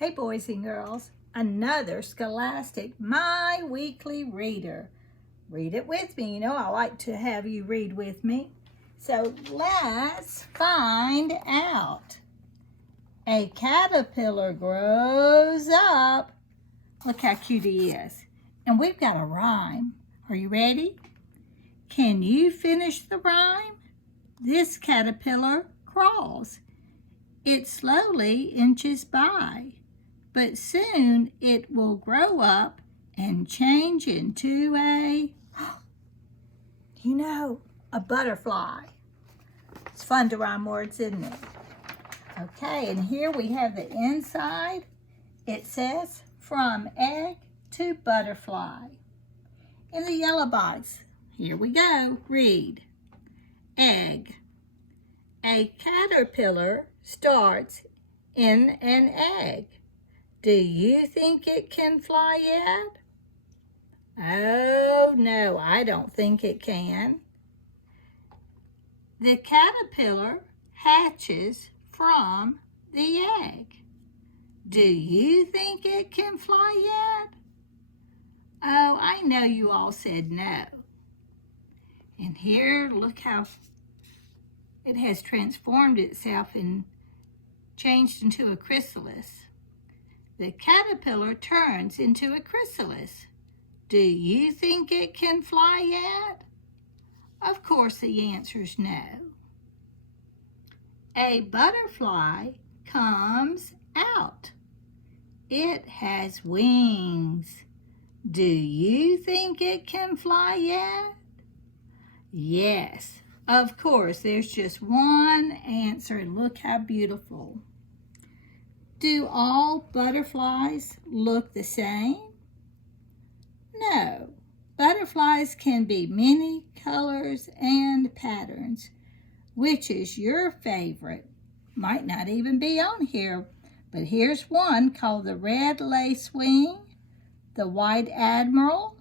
Hey boys and girls, another Scholastic My Weekly Reader. Read it with me. You know I like to have you read with me. So let's find out. A caterpillar grows up. Look how cute he is. And we've got a rhyme. Are you ready? Can you finish the rhyme? This caterpillar crawls. It slowly inches by, but soon it will grow up and change into a butterfly. It's fun to rhyme words, isn't it? Okay, and here we have the inside. It says, from egg to butterfly. In the yellow box, here we go. Read. Egg. A caterpillar starts in an egg. Do you think it can fly yet? Oh, no, I don't think it can. The caterpillar hatches from the egg. Do you think it can fly yet? Oh, I know you all said no. And here, look how it has transformed itself and changed into a chrysalis. The caterpillar turns into a chrysalis. Do you think it can fly yet? Of course, the answer is no. A butterfly comes out. It has wings. Do you think it can fly yet? Yes. Of course, there's just one answer, and look how beautiful. Do all butterflies look the same? No. Butterflies can be many colors and patterns. Which is your favorite? Might not even be on here, but here's one called the red lacewing, the white admiral,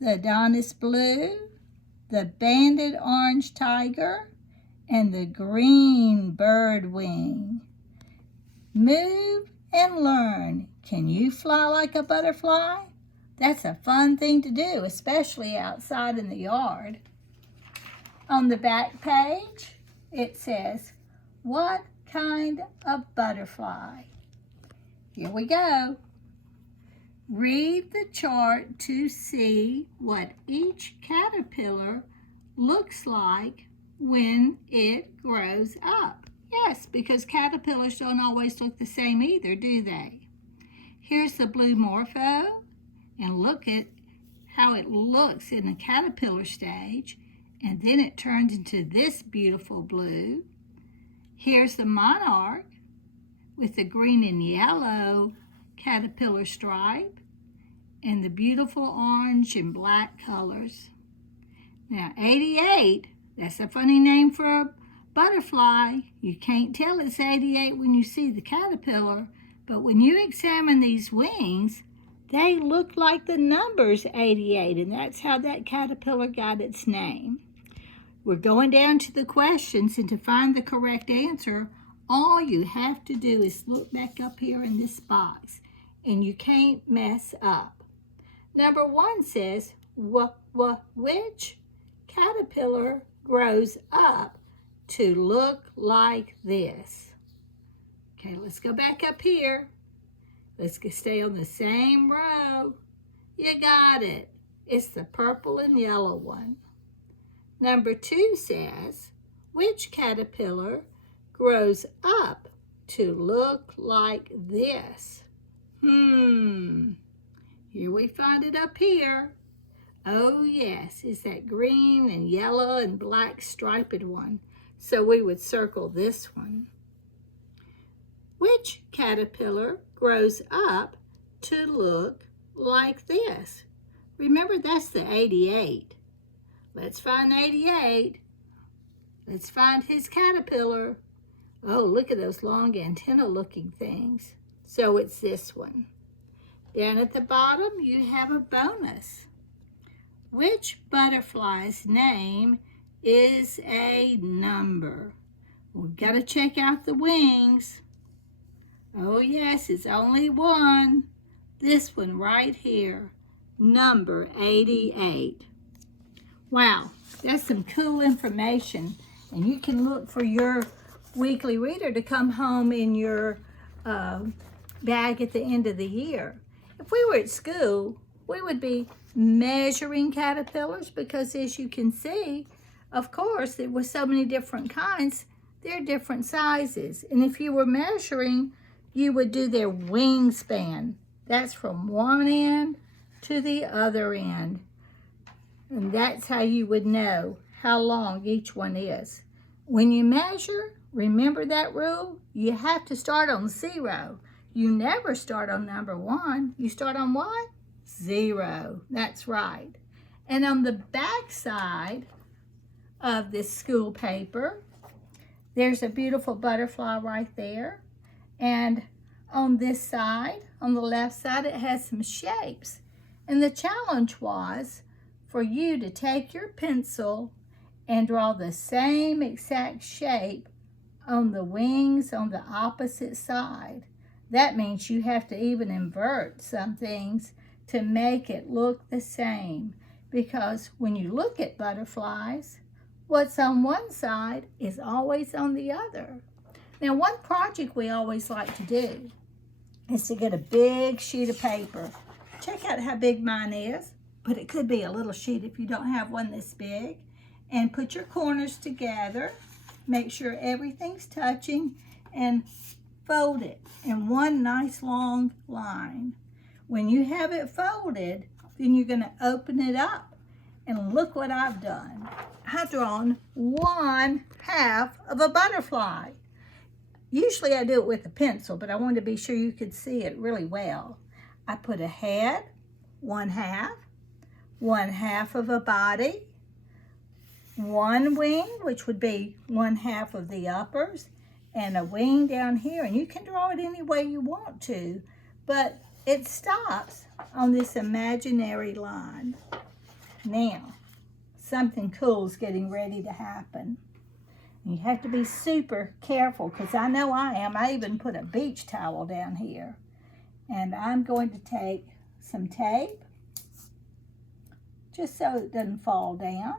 the Adonis blue, the banded orange tiger, and the green birdwing. Move and learn. Can you fly like a butterfly? That's a fun thing to do, especially outside in the yard. On the back page, it says, what kind of butterfly? Here we go. Read the chart to see what each caterpillar looks like when it grows up. Yes, because caterpillars don't always look the same either, do they? Here's the blue morpho, and look at how it looks in the caterpillar stage, and then it turns into this beautiful blue. Here's the monarch with the green and yellow caterpillar stripe and the beautiful orange and black colors. Now 88, that's a funny name for a butterfly. You can't tell it's 88 when you see the caterpillar, but when you examine these wings, they look like the numbers 88, and that's how that caterpillar got its name. We're going down to the questions, and to find the correct answer, all you have to do is look back up here in this box, and you can't mess up. Number 1 says, which caterpillar grows up to look like this? Okay, let's go back up here. Let's stay on the same row. You got it. It's the purple and yellow one. Number 2 says, which caterpillar grows up to look like this? Here we find it up here. Oh yes, it's that green and yellow and black striped one. So we would circle this one. Which caterpillar grows up to look like this? Remember, that's the 88. Let's find 88. Let's find his caterpillar. Oh, look at those long antenna looking things. So it's this one. Down at the bottom, you have a bonus. Which butterfly's name is a number? We've got to check out the wings. Oh yes, it's only one. This one right here, number 88. Wow, that's some cool information. And you can look for your weekly reader to come home in your uh, bag at the end of the year. If we were at school, we would be measuring caterpillars because, as you can see, of course, there were so many different kinds. They're different sizes. And if you were measuring, you would do their wingspan. That's from one end to the other end. And that's how you would know how long each one is. When you measure, remember that rule? You have to start on 0. You never start on number 1. You start on what? 0. That's right. And on the back side of this school paper, there's a beautiful butterfly right there. And on this side, on the left side, it has some shapes. And the challenge was for you to take your pencil and draw the same exact shape on the wings on the opposite side. That means you have to even invert some things to make it look the same. Because when you look at butterflies, what's on one side is always on the other. Now, one project we always like to do is to get a big sheet of paper. Check out how big mine is, but it could be a little sheet if you don't have one this big. And put your corners together. Make sure everything's touching and fold it in one nice long line. When you have it folded, then you're going to open it up. And look what I've done. I've drawn 1/2 of a butterfly. Usually I do it with a pencil, but I wanted to be sure you could see it really well. I put a head, 1/2, 1/2 of a body, one wing, which would be 1/2 of the uppers, and a wing down here. And you can draw it any way you want to, but it stops on this imaginary line. Now, something cool is getting ready to happen. You have to be super careful because I know I am. I even put a beach towel down here. And I'm going to take some tape just so it doesn't fall down.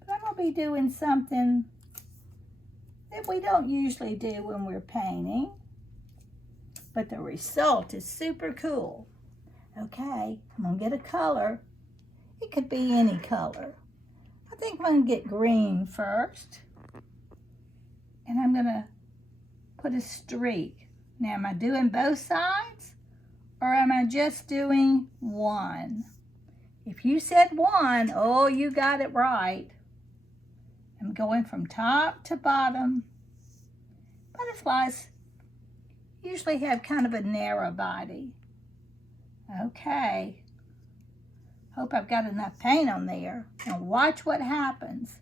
But I'm going to be doing something that we don't usually do when we're painting. But the result is super cool. Okay, I'm going to get a color. It could be any color. I think I'm going to get green first. And I'm going to put a streak. Now, am I doing both sides? Or am I just doing one? If you said one, oh, you got it right. I'm going from top to bottom. Butterflies usually have kind of a narrow body. Okay. Hope I've got enough paint on there. Now watch what happens.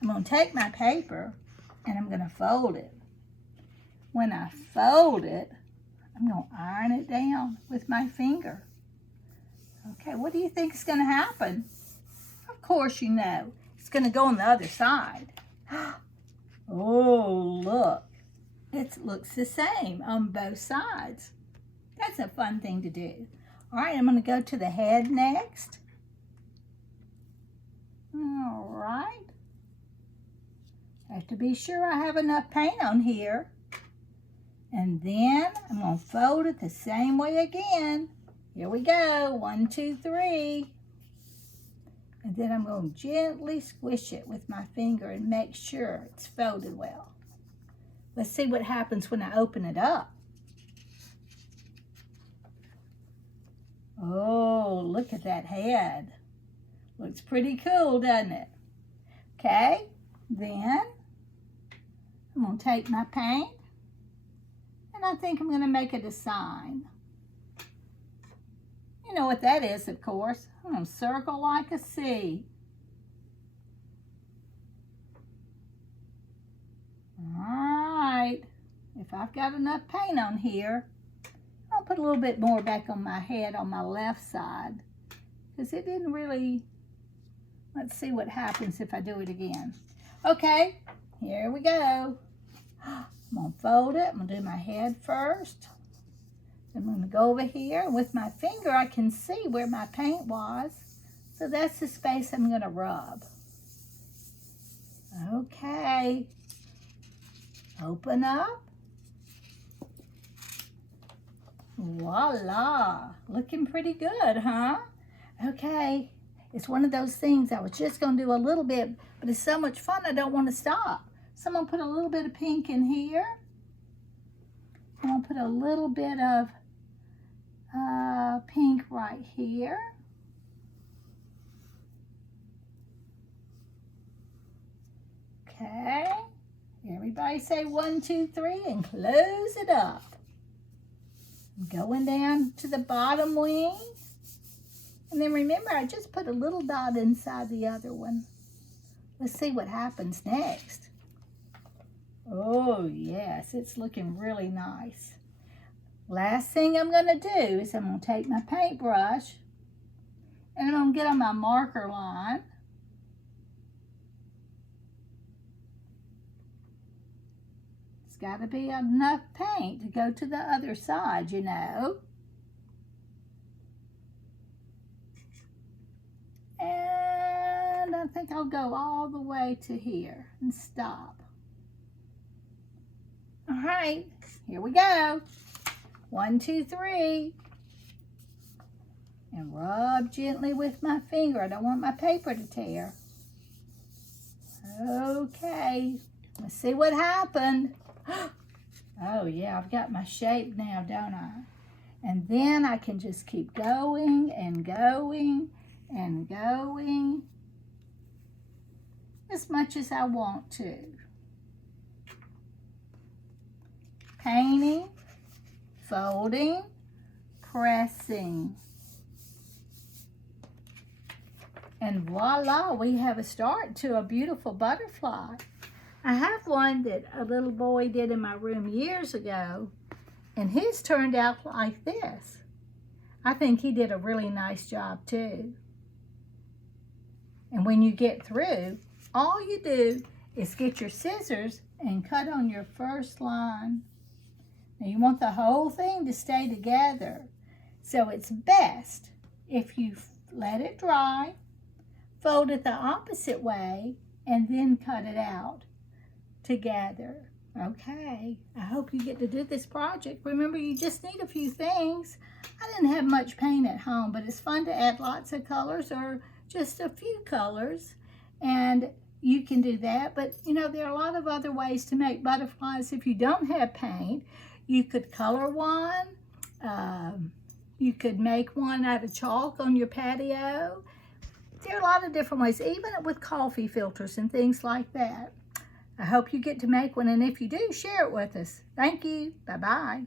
I'm going to take my paper and I'm going to fold it. When I fold it, I'm going to iron it down with my finger. Okay, what do you think is going to happen? Of course you know. It's going to go on the other side. Oh, look. It looks the same on both sides. That's a fun thing to do. All right, I'm going to go to the head next. All right. I have to be sure I have enough paint on here. And then I'm going to fold it the same way again. Here we go. 1, 2, 3. And then I'm going to gently squish it with my finger and make sure it's folded well. Let's see what happens when I open it up. Oh, look at that head. Looks pretty cool, doesn't it? Okay, then I'm going to take my paint and I think I'm going to make it a sign. You know what that is, of course. I'm going to circle like a C. All right, if I've got enough paint on here, I'll put a little bit more back on my head on my left side because it didn't really. Let's see what happens if I do it again. Okay, here we go. I'm going to fold it. I'm going to do my head first. I'm going to go over here. And with my finger, I can see where my paint was. So that's the space I'm going to rub. Okay. Open up. Voila. Looking pretty good, huh? Okay. It's one of those things I was just going to do a little bit, but it's so much fun I don't want to stop. So I'm going to put a little bit of pink in here. I'm going to put a little bit of pink right here. Okay. Everybody say 1, 2, 3 and close it up. Going down to the bottom wing. And then remember, I just put a little dot inside the other one. Let's see what happens next. Oh, yes, it's looking really nice. Last thing I'm going to do is I'm going to take my paintbrush and I'm going to get on my marker line. It's got to be enough paint to go to the other side, you know. And I think I'll go all the way to here and stop. All right, here we go. 1, 2, 3. And rub gently with my finger. I don't want my paper to tear. Okay, let's see what happened. Oh yeah, I've got my shape now, don't I? And then I can just keep going and going and going as much as I want to. Painting, folding, pressing. And voila, we have a start to a beautiful butterfly. I have one that a little boy did in my room years ago, and his turned out like this. I think he did a really nice job too. And when you get through, all you do is get your scissors and cut on your first line. Now you want the whole thing to stay together. So it's best if you let it dry, fold it the opposite way, and then cut it out together. Okay, I hope you get to do this project. Remember, you just need a few things. I didn't have much paint at home, but it's fun to add lots of colors or just a few colors. And you can do that. But, you know, there are a lot of other ways to make butterflies if you don't have paint. You could color one. You could make one out of chalk on your patio. There are a lot of different ways, even with coffee filters and things like that. I hope you get to make one, and if you do, share it with us. Thank you. Bye-bye.